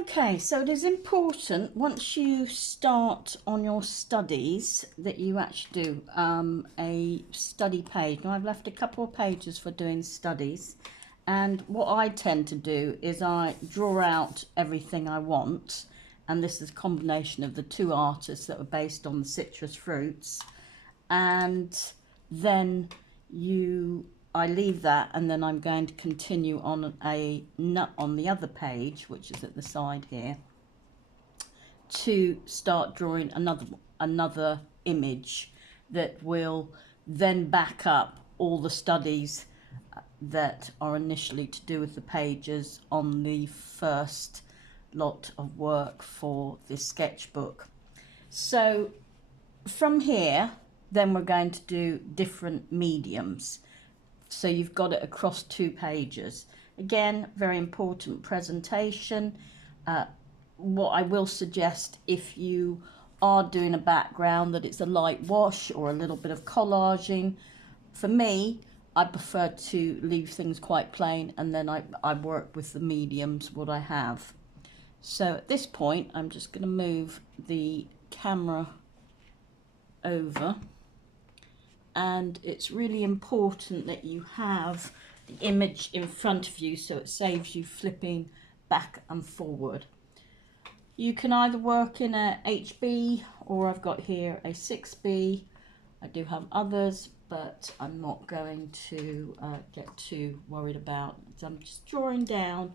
Okay, so it is important once you start on your studies that you actually do a study page. Now I've left a couple of pages for doing studies, and what I tend to do is I draw out everything I want, and this is a combination of the two artists that were based on the citrus fruits, and then I leave that, and then I'm going to continue on on the other page, which is at the side here, to start drawing another image that will then back up all the studies that are initially to do with the pages on the first lot of work for this sketchbook. So from here, then we're going to do different mediums. So you've got it across 2 pages. Again, very important presentation. What I will suggest, if you are doing a background, that it's a light wash or a little bit of collaging. For me, I prefer to leave things quite plain, and then I work with the mediums, what I have. So at this point, I'm just going to move the camera over, and it's really important that you have the image in front of you so it saves you flipping back and forward. You can either work in a HB, or I've got here a 6B. I do have others, but I'm not going to get too worried about it. So I'm just drawing down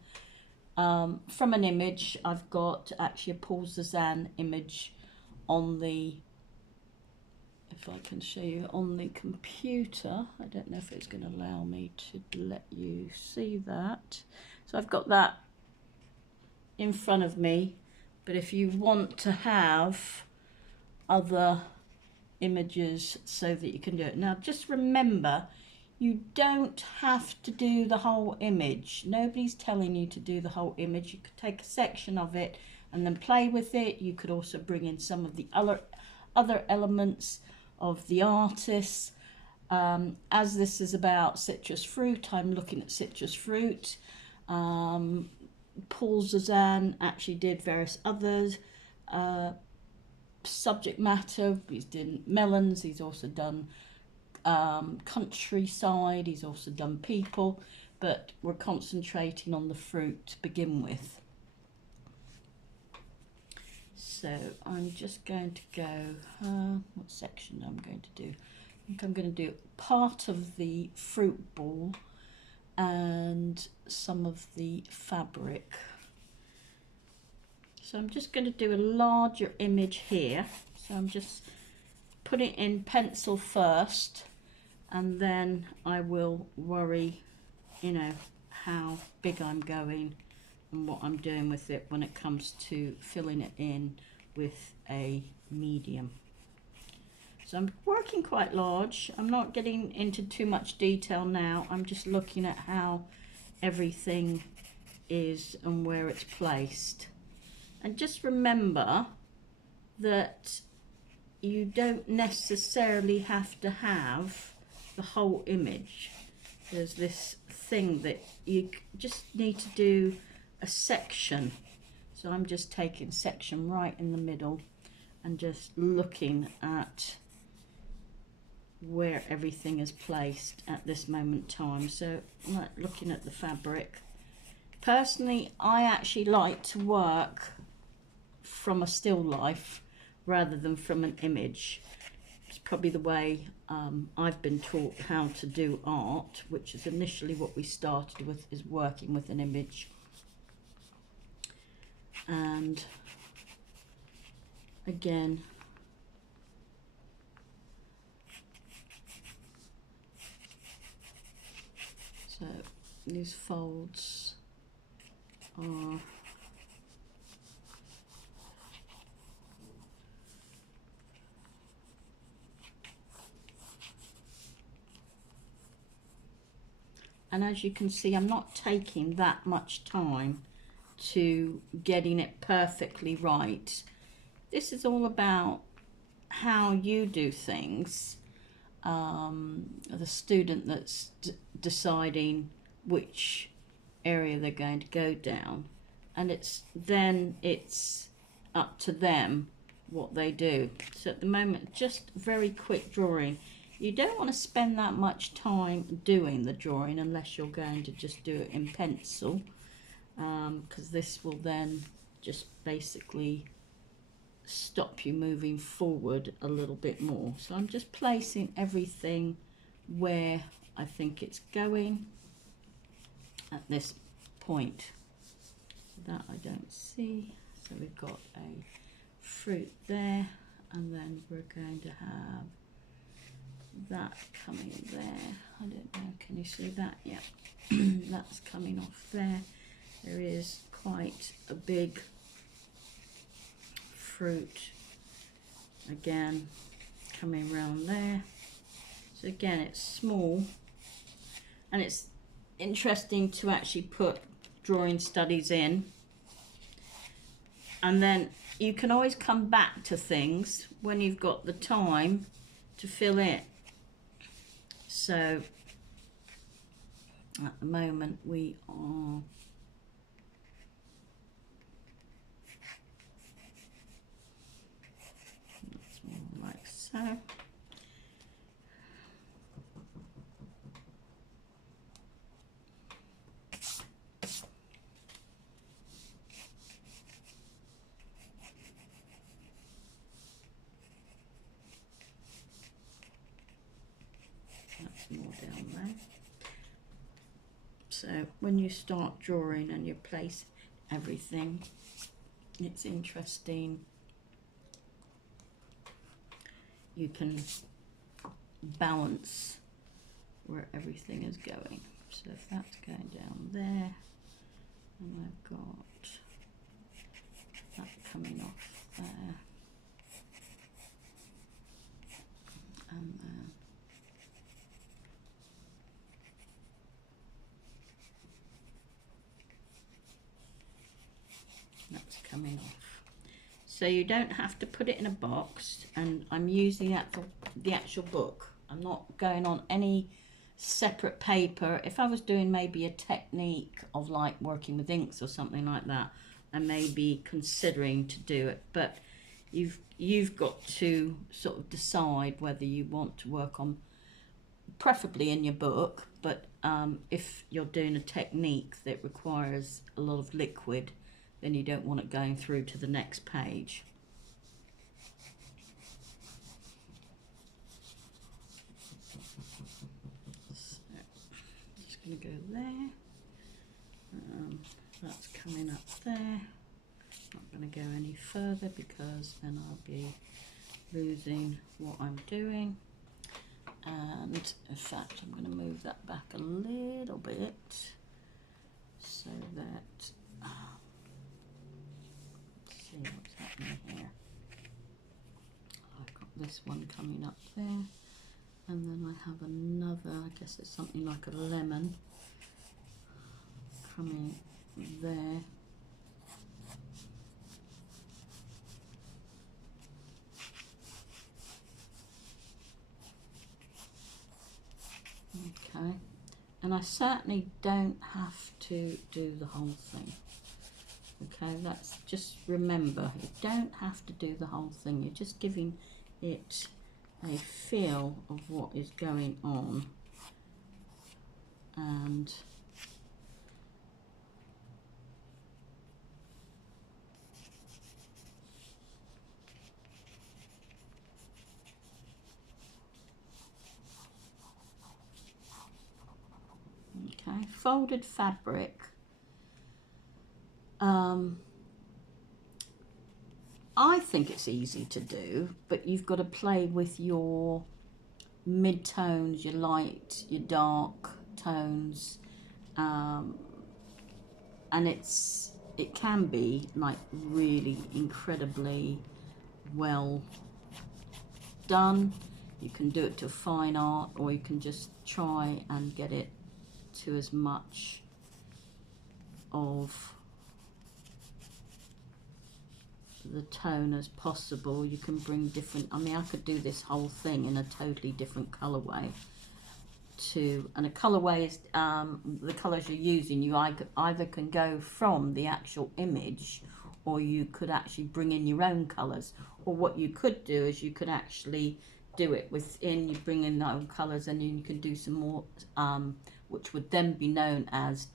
from an image. I've got actually a Paul Cézanne image on the, if I can show you on the computer. I don't know if it's going to allow me to let you see that. So I've got that in front of me, but if you want to have other images so that you can do it. Now just remember, you don't have to do the whole image. Nobody's telling you to do the whole image. You could take a section of it and then play with it. You could also bring in some of the other elements of the artists. As this is about citrus fruit, I'm looking at citrus fruit. Paul Cézanne actually did various others subject matter. He's done melons, he's also done countryside, he's also done people, but we're concentrating on the fruit to begin with. So I'm just going to go, what section I'm going to do? I think I'm going to do part of the fruit ball and some of the fabric. So I'm just going to do a larger image here. So I'm just putting it in pencil first, and then I will worry, how big I'm going and what I'm doing with it when it comes to filling it in with a medium. So I'm working quite large. I'm not getting into too much detail now. I'm just looking at how everything is and where it's placed. And just remember that you don't necessarily have to have the whole image. There's this thing that you just need to do a section. So I'm just taking section right in the middle and just looking at where everything is placed at this moment in time. So looking at the fabric. Personally, I actually like to work from a still life rather than from an image. It's probably the way I've been taught how to do art, which is initially what we started with, is working with an image. And again, so these folds are and as you can see, I'm not taking that much time to getting it perfectly right. This is all about how you do things. The student that's deciding which area they're going to go down, and it's up to them what they do. So at the moment, just very quick drawing. You don't want to spend that much time doing the drawing unless you're going to just do it in pencil, because this will then just basically stop you moving forward a little bit more. So I'm just placing everything where I think it's going at this point. That I don't see. So we've got a fruit there, and then we're going to have that coming there. I don't know, can you see that? Yeah. That's coming off there. There is quite a big fruit again coming around there. So again, it's small, and it's interesting to actually put drawing studies in, and then you can always come back to things when you've got the time to fill in. So at the moment we are like so. That's more down there. So when you start drawing and you place everything, it's interesting. You can balance where everything is going. So if that's going down there, and I've got that coming off there, and then that's coming off. So you don't have to put it in a box, and I'm using that for the actual book. I'm not going on any separate paper. If I was doing maybe a technique of like working with inks or something like that, I may be considering to do it, but you've got to sort of decide whether you want to work on, preferably in your book, but if you're doing a technique that requires a lot of liquid, then you don't want it going through to the next page. So, just going to go there. That's coming up there. Not going to go any further because then I'll be losing what I'm doing. And in fact, I'm going to move that back a little bit so that see what's happening here. I've got this one coming up there, and then I have another, I guess it's something like a lemon coming there. Okay, and I certainly don't have to do the whole thing. Okay, that's just remember, you don't have to do the whole thing. You're just giving it a feel of what is going on. And okay, folded fabric. I think it's easy to do, but you've got to play with your mid-tones, your light, your dark tones, and it can be like really incredibly well done. You can do it to fine art, or you can just try and get it to as much of the tone as possible. You can bring different, I mean, I could do this whole thing in a totally different colorway to, and a colorway is the colors you're using. You either can go from the actual image, or you could actually bring in your own colors. Or what you could do is you could actually do it within, you bring in your own colors, and you can do some more, which would then be known as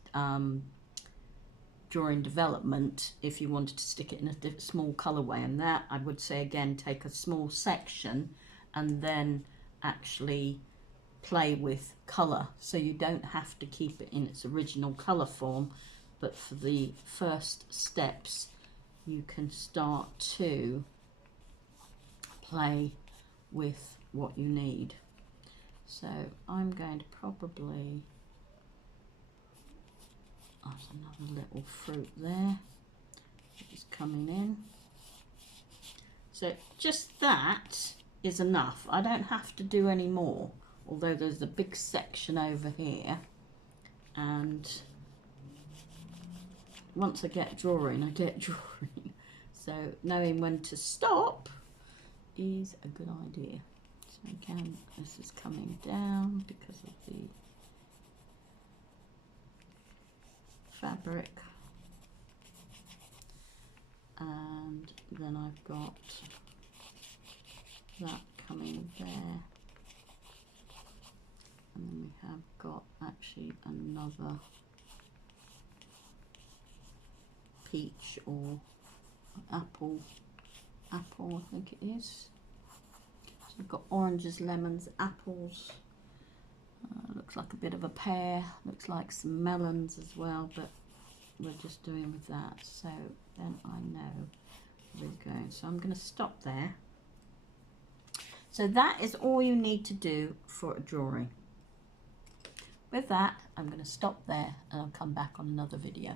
drawing development, if you wanted to stick it in a small colorway. And that, I would say again, take a small section and then actually play with color, so you don't have to keep it in its original color form, but for the first steps you can start to play with what you need. So I'm going to probably, there's another little fruit there which is coming in. So just that is enough. I don't have to do any more, although there's a big section over here, and once I get drawing, I get drawing. So knowing when to stop is a good idea. So again, this is coming down because of the fabric, and then I've got that coming there, and then we have got actually another peach or apple, I think it is. So we've got oranges, lemons, apples, looks like a bit of a pear, looks like some melons as well, but we're just doing with that. So then I know where we're going. So I'm going to stop there. So that is all you need to do for a drawing. With that, I'm going to stop there and I'll come back on another video.